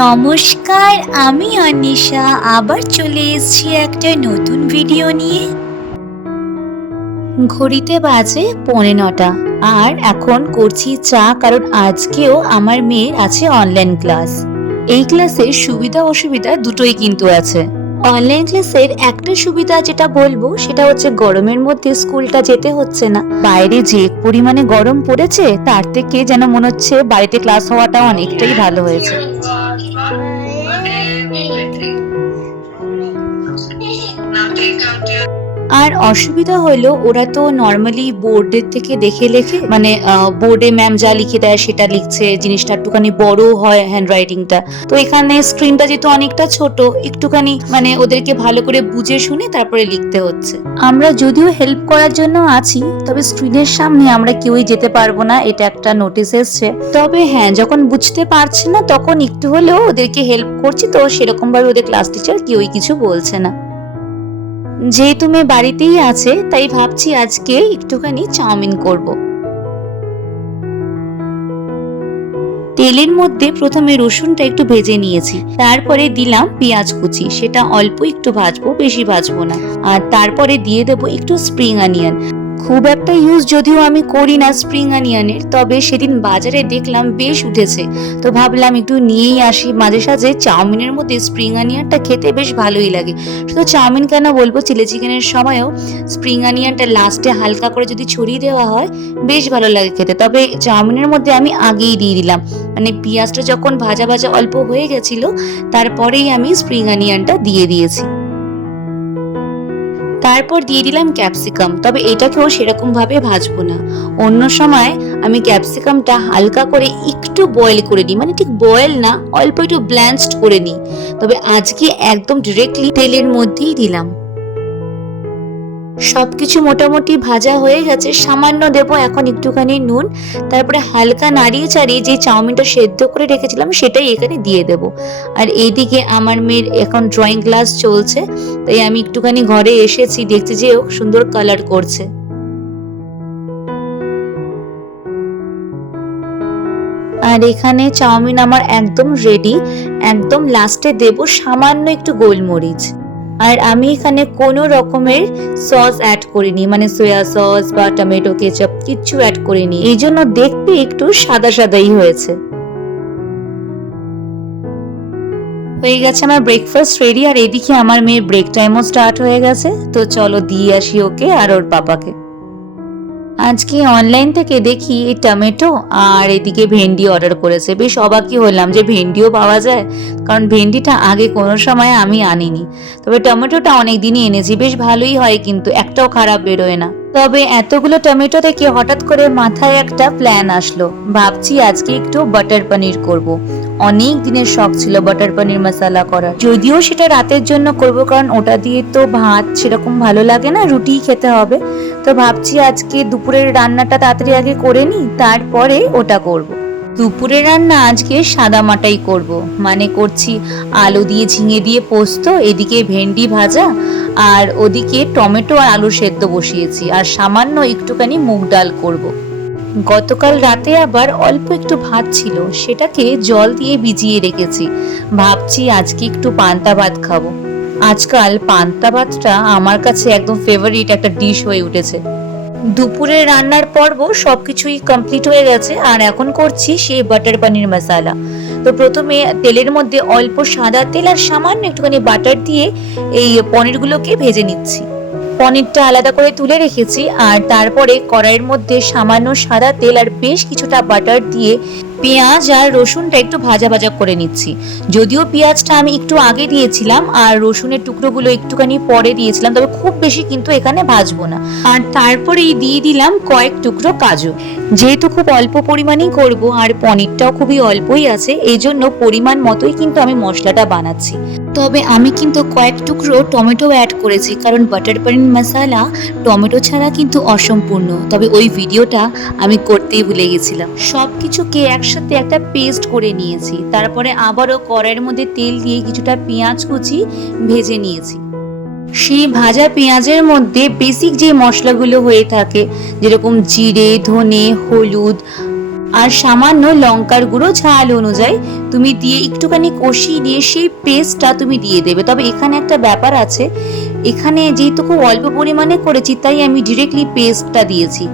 নমস্কার, আমি অনিশা আবার চলে এসেছি একটা নতুন ভিডিও নিয়ে। ঘড়িতে বাজে 9:45 আর এখন করছি চা, কারণ আজকেও আমার মেয়ের আছে অনলাইন ক্লাস। এই ক্লাসের সুবিধা অসুবিধা দুটোই কিন্তু আছে। অনলাইন ক্লাসের একটা সুবিধা যেটা বলবো সেটা হচ্ছে গরমের মধ্যে স্কুলটা যেতে হচ্ছে না। বাইরে যে পরিমাণে গরম পড়েছে তার থেকে যেন মনে হচ্ছে বাড়িতে ক্লাস হওয়াটা অনেকটাই ভালো হয়েছে। আর অসুবিধা হলো ওরা তো নর্মালি বোর্ডের থেকে দেখে লেখে, মানে বোর্ডে ম্যাম যা লিখে দেয় সেটা লিখছে, জিনিসটা একটুখানি বড় হয় হ্যান্ডরাইটিংটা। তো এখানে স্ক্রিনটা যেহেতু অনেকটা ছোট, একটুখানি মানে ওদেরকে ভালো করে বুঝে শুনে তারপরে লিখতে হচ্ছে। আমরা যদিও হেল্প করার জন্য আছি, তবে স্ক্রিনের সামনে আমরা কেউই যেতে পারবো না, এটা একটা নোটিশ এসছে। তবে হ্যাঁ, যখন বুঝতে পারছে না তখন একটু হলেও ওদেরকে হেল্প করছি, তো সেরকম ভাবে ওদের ক্লাস টিচার কেউই কিছু বলছে না। যেহেতু মেয়ে বাড়িতেই আছে তাই ভাবছি আজকে একটুখানি চাউমিন করব। তেলের মধ্যে প্রথমে রসুনটা একটু ভেজে নিয়েছি, তারপরে দিলাম পেঁয়াজ কুচি, সেটা অল্প একটু ভাজবো, বেশি ভাজবো না। আর তারপরে দিয়ে দেবো একটু স্প্রিং অনিয়ন। খুব একটা ইউজ যদিও আমি করি না স্প্রিং অনিয়নের, তবে সেদিন বাজারে দেখলাম বেশ উঠেছে, তো ভাবলাম একটু নিয়েই আসি। মাঝে সাঝে চাউমিনের মধ্যে স্প্রিং অনিয়নটা খেতে বেশ ভালোই লাগে। শুধু চাউমিন কেন বলবো, চিলি চিকেনের সময়ও স্প্রিং অনিয়নটা লাস্টে হালকা করে যদি ছড়িয়ে দেওয়া হয় বেশ ভালো লাগে খেতে। তবে চাউমিনের মধ্যে আমি আগেই দিয়ে দিলাম, মানে পেঁয়াজটা যখন ভাজা ভাজা অল্প হয়ে গেছিল তারপরেই আমি স্প্রিং অনিয়নটা দিয়ে দিয়েছি। তারপর দিয়ে দিলাম ক্যাপসিকাম, তবে এটাকেও সেরকম ভাবে ভাজবো না। অন্য সময় আমি ক্যাপসিকামটা হালকা করে একটু বয়েল করে নিই, মানে ঠিক বয়েল না, অল্প একটু ব্ল্যাঞ্চড করে নিই। তবে আজকে একদম ডিরেক্টলি তেলের মধ্যেই দিলাম। সবকিছু মোটামুটি ভাজা হয়ে গেছে, সামান্য দেবো এখন একটুখানি নুন, তারপরে হালকা নাড়িয়ে চাড়িয়ে যে চাউমিনটা সেদ্ধ করে রেখেছিলাম সেটাই এখানে দিয়ে দেব। আর এইদিকে আমার মেয়ের এখন ড্রয়িং ক্লাস চলছে, তাই আমি একটুখানি ঘরে এসেছি, দেখছি যে ও সুন্দর কালার করছে। আর এখানে চাউমিন আমার একদম রেডি। একদম লাস্টে দেব সামান্য একটু গোলমরিচ। আর আমি এখানে কোনো রকমের সস অ্যাড করিনি, মানে সয়া সস বা টমেটো কেচাপ কিচ্ছু অ্যাড করিনি, এই জন্য দেখতে একটু সাদা সাদাই হয়েছে। হয়ে গেছে আমার ব্রেকফাস্ট রেডি, আর এদিকে আমার মেয়ের ব্রেক টাইমও স্টার্ট হয়ে গেছে। তো চলো দিয়ে আসি ওকে আর ওর পাপাকে। আজকে অনলাইন থেকে দেখি এই টমেটো আর এদিকে ভেন্ডি অর্ডার করেছে। বেশ অবাকই হলাম যে ভেন্ডিও পাওয়া যায়, কারণ ভেন্ডিটা আগে কোনো সময় আমি আনিনি। তবে টমেটোটা অনেক দিনই এনেছি, বেশ ভালোই হয়, কিন্তু একটাও খারাপ বেরোয় না। তবে এতগুলো টমেটো থেকে হঠাৎ করে মাথায় একটা প্ল্যান আসলো, ভাবছি আজকে একটু বাটার পনির করব। অনেক দিনের শখ ছিল বাটার পনির মশলা করার, যদিও সেটা রাতের জন্য করব, কারণ ওটা দিয়ে তো ভাত সেরকম ভালো লাগে না, রুটিই খেতে হবে। তো ভাবছি আজকে দুপুরের রান্নাটা তাড়াতাড়ি আগে করে নিই, তারপরে ওটা করব। দুপুরের রান্না আজকে সাদা মাটাই করব, মানে করছি আলু দিয়ে ঝিঙে দিয়ে পোস্ত, এদিকে ভেন্ডি ভাজা, আর ওদিকে টমেটো আর আলু সেদ্ধ বসিয়েছি, আর সামান্য একটুখানি মুগ ডাল করব। গতকাল রাতে আবার অল্প একটু ভাত ছিল, সেটাকে জল দিয়ে ভিজিয়ে রেখেছি। ভাবছি আজকে একটু পান্তা ভাত খাবো। আজকাল পান্তা ভাতটা আমার কাছে একদম ফেভারিট একটা ডিশ হয়ে উঠেছে। দুপুরের রান্নার পর্ব সবকিছুই কমপ্লিট হয়ে গেছে, আর এখন করছি সেই বাটার পনির মশলা। তো প্রথমে তেলের মধ্যে অল্প সাদা তেল আর সামান্য একটুখানি বাটার দিয়ে এই পনিরগুলোকে ভেজে নিচ্ছি। পনিরটা আলাদা করে তুলে রেখেছি, আর তারপরে কড়াইয়ের মধ্যে সামান্য সাদা তেল আর বেশ কিছুটা বাটার দিয়ে পেঁয়াজ আর রসুনটা একটু ভাজা ভাজা করে নিচ্ছি। যদিও পেঁয়াজটা আমি একটু আগে দিয়েছিলাম আর রসুনের টুকরোগুলো একটুখানি পরে দিয়েছিলাম, তবে খুব বেশি কিন্তু এখানে ভাজবো না। আর তারপরেই দিয়ে দিলাম কয়েক টুকরো কাজু। যেহেতু খুব অল্প পরিমাণেই করব আর পনিরটাও খুবই অল্পই আছে, এই জন্য পরিমাণ মতোই কিন্তু আমি মশলাটা বানাচ্ছি। তবে আমি কিন্তু কয়েক টুকরো টমেটো অ্যাড করেছি, কারণ বাটার পনির মশলা টমেটো ছাড়া কিন্তু অসম্পূর্ণ। তবে ওই ভিডিওটা আমি করতেই ভুলে গেছিলাম। সবকিছুকে একসাথে একটা পেস্ট করে নিয়েছি, তারপরে আবারও কড়াইয়ের মধ্যে তেল দিয়ে কিছুটা পেঁয়াজ কুচি ভেজে নিয়েছি। সেই ভাজা পেঁয়াজের মধ্যে বেসিক যে মশলাগুলো হয়ে থাকে, যেরকম জিরে, ধনে, হলুদ, আর সামান্য লঙ্কার গুঁড়ো ঝাল অনুযায়ী তুমি দিয়ে একটুখানি কষিয়ে নিয়ে সেই পেস্টটা তুমি দিয়ে দেবে। তবে এখানে একটা ব্যাপার আছে, এখানে যেহেতু খুব অল্প পরিমাণে করেছি তাই আমি ডিরেক্টলি পেস্টটা দিয়েছি,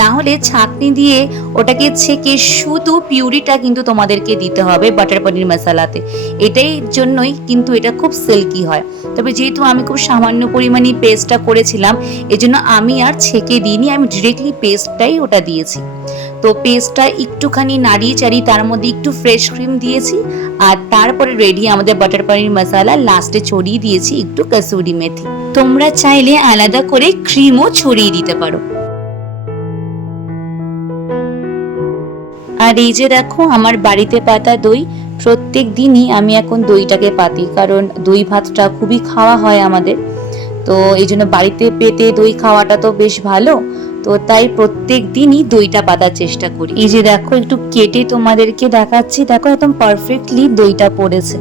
না হলে ছাঁকনি দিয়ে ওটাকে ছেঁকে শুধু পিউরিটা কিন্তু তোমাদেরকে দিতে হবে বাটার পনির মশলাতে। এটাই জন্যই কিন্তু এটা খুব সিল্কি হয়। তবে যেহেতু আমি খুব সামান্য পরিমাণে পেস্টটা করেছিলাম এজন্য আমি আর ছেঁকে দিইনি, আমি ডিরেক্টলি পেস্টটাই ওটা দিয়েছি। তো পেস্টটা একটুখানি নাড়িয়ে চাড়িয়ে তার মধ্যে একটু ফ্রেশ ক্রিম দিয়েছি আর তারপরে রেডি আমাদের বাটার পনির মশলা। লাস্টে ছড়িয়ে দিয়েছি একটু কসুরি মেথি। তোমরা চাইলে আলাদা করে ক্রিমও ছড়িয়ে দিতে পারো। আর এই যে দেখো আমার বাড়িতে পাতা দই। প্রত্যেক দিনই আমি এখন দইটাকে পাতি, কারণ দই ভাতটা খুবই খাওয়া হয় আমাদের, তো এই জন্য বাড়িতে পেতে দই খাওয়াটা তো বেশ ভালো, তো তাই প্রত্যেক দিনই দইটা পাতার চেষ্টা করি। এই যে দেখো একটু কেটে তোমাদেরকে দেখাচ্ছি, দেখো একদম পারফেক্টলি দইটা পড়েছে।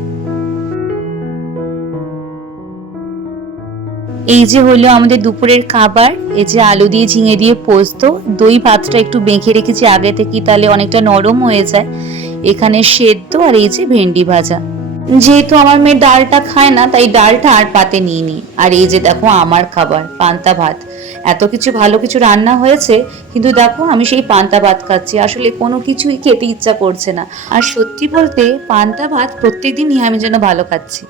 এই যে হলো আমাদের দুপুরের খাবার। এই যে আলু দিয়ে ঝিঙে দিয়ে পোস্ত, দই ভাতটা একটু মেখে রেখেছি আগে থেকে, তাহলে অনেকটা নরম হয়ে যায়। এখানে সেদ্ধ আর এই যে ভেন্ডি ভাজা। যেহেতু আমার মেয়ে ডালটা খায় না তাই ডালটা আর পাতে নিইনি। আর এই যে দেখো আমার খাবার পান্তা ভাত। এত কিছু ভালো কিছু রান্না হয়েছে কিন্তু দেখো আমি সেই পান্তা ভাত খাচ্ছি, আসলে কোনো কিছুই খেতে ইচ্ছা করছে না। আর সত্যি বলতে পান্তা ভাত প্রত্যেকদিনই আমি যেন ভালো খাচ্ছি।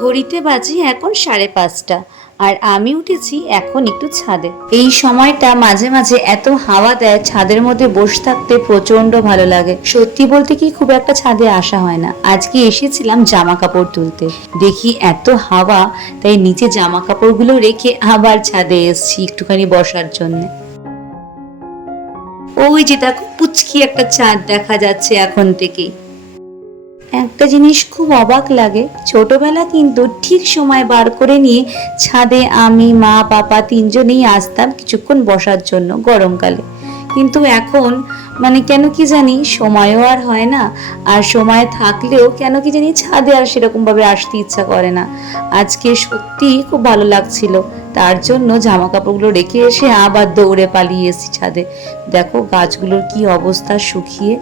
ঘড়িতে বাজে এখন 5:30 আর আমি উঠেছি এখন একটু ছাদে। এই সময়টা মাঝে মাঝে এত হাওয়া দেয়, ছাদের মধ্যে বসে থাকতে প্রচন্ড ভালো লাগে। সত্যি বলতে কি খুব একটা ছাদে আসা হয় না। আজকে এসেছিলাম জামা কাপড় তুলতে, দেখি এত হাওয়া তাই নিচে জামা কাপড়গুলো রেখে আবার ছাদে এসেছি একটুখানি বসার জন্য। ওই যে দেখো পুচকি একটা চাঁদ দেখা যাচ্ছে এখন থেকেই। একটা জিনিস খুব অবাক লাগে, ছোটবেলা কিন্তু ঠিক সময় বার করে নিয়ে ছাদে আমি মা পাপা তিনজনেই আসতাম কিছুক্ষণ বসার জন্য গরমকালে, কিন্তু এখন কেন কি জানি সময়ও আর হয় না, আর সময় থাকলেও কেন কি জানি ছাদে আর সেরকম ভাবে আসতে ইচ্ছা করে না। আজকে সত্যি খুব ভালো লাগছিল, তার জন্য জামা কাপড়গুলো রেখে এসে আবার দৌড়ে পালিয়ে এসেছি ছাদে। দেখো গাছগুলোর কি অবস্থা শুকিয়ে,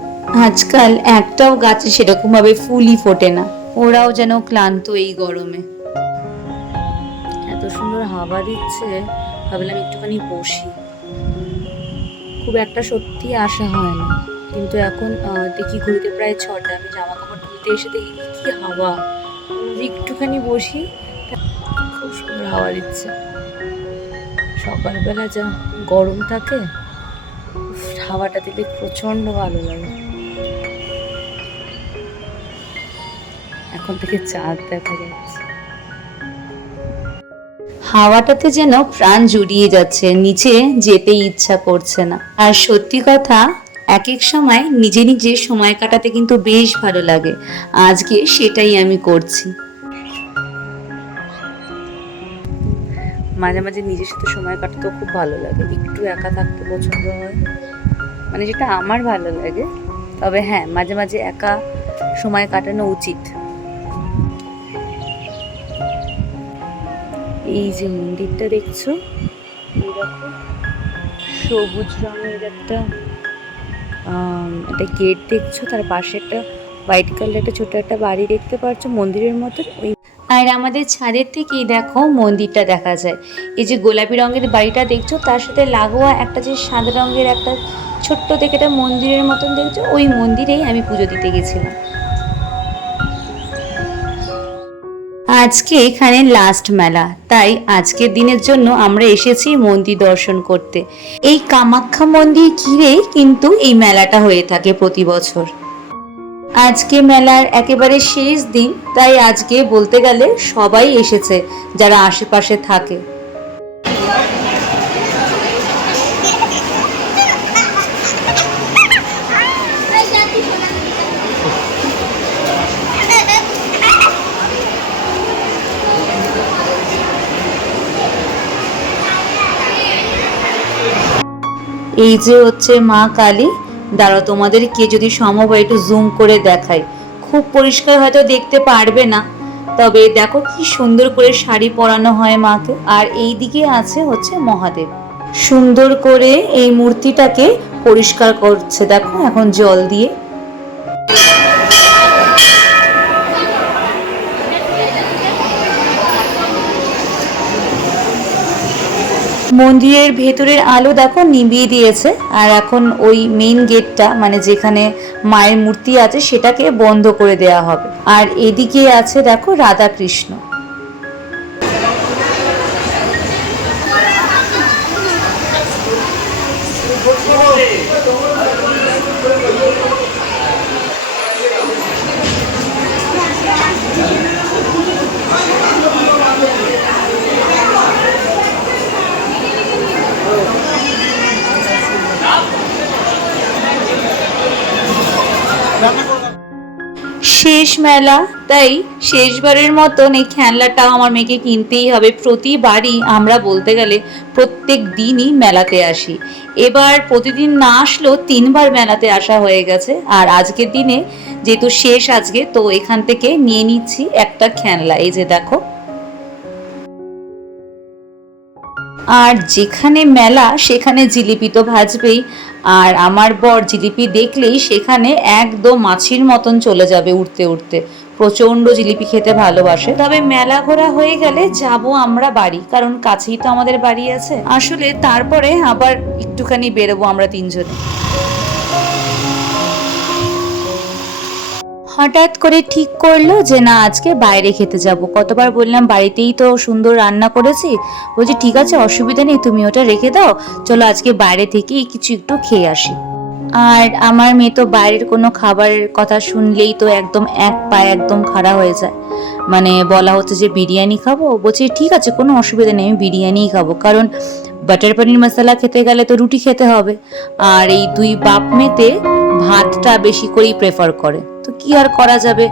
আজকাল একটাও গাছে সেরকম ভাবে ফুলই ফোটে না। ওরাও যেন ক্লান্ত এই গরমে। এত সুন্দর হাওয়া দিচ্ছে, ভাবলাম একটুখানি বসি। খুব একটা সত্যি আসা হয় না, কিন্তু এখন দেখি ঘুরতে প্রায় 6টা, আমি জামা কাপড় তুলতে এসে দেখি কি হাওয়া, একটুখানি বসি। খুব সুন্দর হাওয়া দিচ্ছে। সকালবেলা যা গরম থাকে, হাওয়াটা দিলে প্রচন্ড ভালো লাগে। এখন থেকে চাঁদ দেখা যাচ্ছে, হাওয়াটাতে যেন প্রাণ জুড়িয়ে যাচ্ছে, নিচে যেতে ইচ্ছা করছে না। আর সত্যি কথা, এক এক সময় নিজে নিজে সময় কাটাতে কিন্তু বেশ ভালো লাগে। আজকে সেটাই আমি করছি। মাঝে মাঝে নিজের সাথে সময় কাটাতেও খুব ভালো লাগে, একটু একা থাকতে পছন্দ হয়, যেটা আমার ভালো লাগে। তবে হ্যাঁ, মাঝে মাঝে একা সময় কাটানো উচিত। এই যে মন্দিরটা দেখছো, এরকম সবুজ রঙের একটা গেট দেখছো, তার পাশে একটা হোয়াইট কালার একটা ছোট একটা বাড়ি দেখতে পাচ্ছ মন্দিরের মতন। ওই আর আমাদের ছাদের থেকেই দেখো মন্দিরটা দেখা যায়। এই যে গোলাপি রঙের বাড়িটা দেখছো, তার সাথে লাগোয়া একটা যে সাদা রঙের একটা ছোট্ট থেকে একটা মন্দিরের মতন দেখছো, ওই মন্দিরেই আমি পুজো দিতে গেছিলাম। আজকে এখানে লাস্ট মেলা, তাই আজকের দিনের জন্য আমরা এসেছি মন্দির দর্শন করতে। এই কামাখ্যা মন্দির ঘিরেই কিন্তু এই মেলাটা হয়ে থাকে প্রতি বছর। আজকে মেলার একেবারে শেষ দিন, তাই আজকে বলতে গেলে সবাই এসেছে যারা আশেপাশে থাকে। এই যে হচ্ছে মা কালী। দাঁড়াও তোমাদেরকে যদি সম্ভব হয় একটু জুম করে দেখাই, খুব পরিষ্কার হয়তো দেখতে পারবে না, তবে দেখো কি সুন্দর করে শাড়ি পরানো হয় মাকে। আর এই দিকে আছে হচ্ছে মহাদেব। সুন্দর করে এই মূর্তিটাকে পরিষ্কার করছে দেখো এখন জল দিয়ে। মন্দিরের ভেতরের আলো দেখো নিভিয়ে দিয়েছে, আর এখন ওই মেইন গেটটা মানে যেখানে মায়ের মূর্তি আছে সেটাকে বন্ধ করে দেওয়া হবে। আর এদিকে আছে দেখো রাধা কৃষ্ণ। শেষ মেলা, তাই শেষবারের মতন এই খেলনাটা আমার মেয়েকে কিনতেই হবে। প্রতিবারই আমরা বলতে গেলে প্রত্যেক দিনই মেলাতে আসি, এবার প্রতিদিন না আসলেও 3বার মেলাতে আসা হয়ে গেছে। আর আজকের দিনে যেহেতু শেষ আজকে, তো এখান থেকে নিয়ে নিচ্ছি একটা খেলনা। এই যে দেখো, আর যেখানে মেলা সেখানে জিলিপি তো ভাজবেই। আর আমার বর জিলিপি দেখলেই সেখানে একদম মাছির মতন চলে যাবে উঠতে উঠতে, প্রচণ্ড জিলিপি খেতে ভালোবাসে। তবে মেলা ঘোরা হয়ে গেলে যাব আমরা বাড়ি, কারণ কাছেই তো আমাদের বাড়ি আছে। আসলে তারপরে আবার একটুখানি বেরোবো আমরা 3জনে। হঠাৎ করে ঠিক করলো যে না আজকে বাইরে খেতে যাব। কতবার বললাম বাড়িতেই তো সুন্দর রান্না করেছি, বলছি ঠিক আছে অসুবিধা নেই, তুমি ওটা রেখে দাও, চলো আজকে বাইরে থেকেই কিছু একটু খেয়ে আসি। আর আমার মেয়ে তো বাইরের কোনো খাবারের কথা শুনলেই তো একদম এক পায়ে একদম খাড়া হয়ে যায়। মানে বলা হচ্ছে যে বিরিয়ানি খাবো, বলছি ঠিক আছে কোনো অসুবিধা নেই, আমি বিরিয়ানিই খাবো, কারণ বাটার পনির মশলা খেতে গেলে তো রুটি খেতে হবে। আর এই 2 বাপ মেয়েতে ভাতটা বেশি করেই প্রেফার করে, তো কি আর করা যাবে,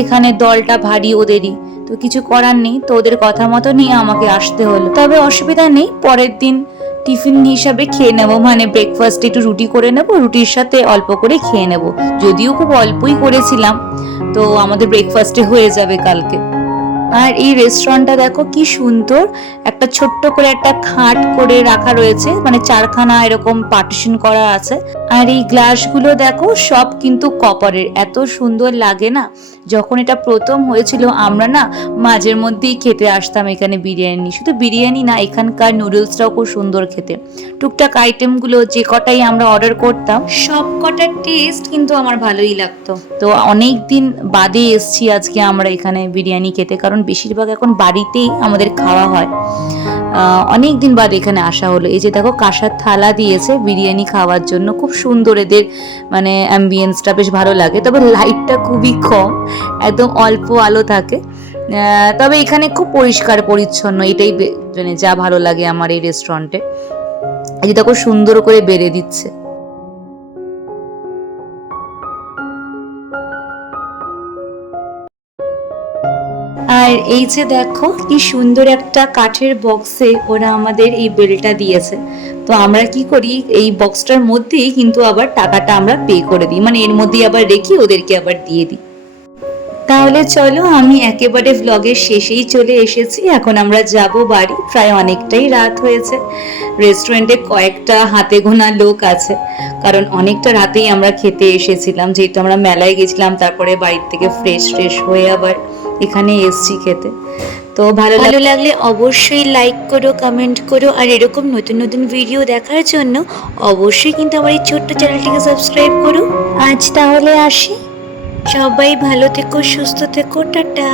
এখানে দলটা ভারী ওদেরই, তো কিছু করার নেই। তো ওদের কথা মতো নিয়ে আমাকে আসতে হলো, তবে অসুবিধা নেই, পরের দিন টিফিন হিসাবে খেয়ে নেবো, মানে ব্রেকফাস্টে একটু রুটি করে নেবো, রুটির সাথে অল্প করে খেয়ে নেবো, যদিও খুব অল্পই করেছিলাম, তো আমাদের ব্রেকফাস্টে হয়ে যাবে কালকে। আর এই রেস্টুরেন্টটা দেখো কি সুন্দর, একটা ছোট্ট করে একটা খাট করে রাখা রয়েছে, মানে 4খানা এরকম পার্টিশন করা আছে। আর এই গ্লাসগুলো দেখো সব কিন্তু কপারের, এত সুন্দর লাগে না। যখন এটা প্রথম হয়েছিল আমরা না মাঝের মধ্যেই খেতে আসতাম এখানে বিরিয়ানি, শুধু বিরিয়ানি না এখানকার নুডলসটাও খুব সুন্দর খেতে। টুকটাক আইটেমগুলো যে কটাই আমরা অর্ডার করতাম সব কটার টেস্ট কিন্তু আমার ভালোই লাগতো। তো অনেক দিন বাদে এসছি আজকে আমরা এখানে বিরিয়ানি খেতে, কারণ বেশিরভাগ এখন বাড়িতেই আমাদের খাওয়া হয়। অনেক দিন বাদ এখানে আসা হলো। এই যে দেখো কাঁসার থালা দিয়েছে বিরিয়ানি খাওয়ার জন্য, খুব সুন্দর এদের মানে অ্যাম্বিয়েন্সটা বেশ ভালো লাগে, তবে লাইটটা খুবই কম, একদম অল্প আলো থাকে। তবে এখানে খুব পরিষ্কার পরিচ্ছন্ন, এটাই মানে যা ভালো লাগে আমার এই রেস্টুরেন্টে। এই যে দেখো সুন্দর করে বেড়ে দিচ্ছে। আর এই যে দেখো কি সুন্দর একটা কাঠের বক্সে ওরা আমাদের এই বেলটা দিয়েছে। তো আমরা কি করি এই বক্সটার মধ্যেই কিন্তু আবার টাকাটা আমরা পে করে দিই, মানে এর মধ্যেই আবার রেখে ওদেরকে আবার দিয়ে দিই। তাহলে চলো আমি একেবারে ভ্লগের শেষেই চলে এসেছি, এখন আমরা যাব বাড়ি, প্রায় অনেকটাই রাত হয়েছে। রেস্টুরেন্টে কয়েকটা হাতে গোনা লোক আছে, কারণ অনেকটা রাতেই আমরা খেতে এসেছিলাম, যেহেতু আমরা মেলায় গেছিলাম, তারপরে বাড়ির থেকে ফ্রেশ হয়ে আবার এখানে এসছি খেতে। তো ভালো লাগলে অবশ্যই লাইক করো, কমেন্ট করো, আর এরকম নতুন নতুন ভিডিও দেখার জন্য অবশ্যই কিন্তু আমার এই ছোট্ট চ্যানেলটিকে সাবস্ক্রাইব করো। আজ তাহলে আসি, সবাই ভালো থেকো, সুস্থ থেকো, টাটা।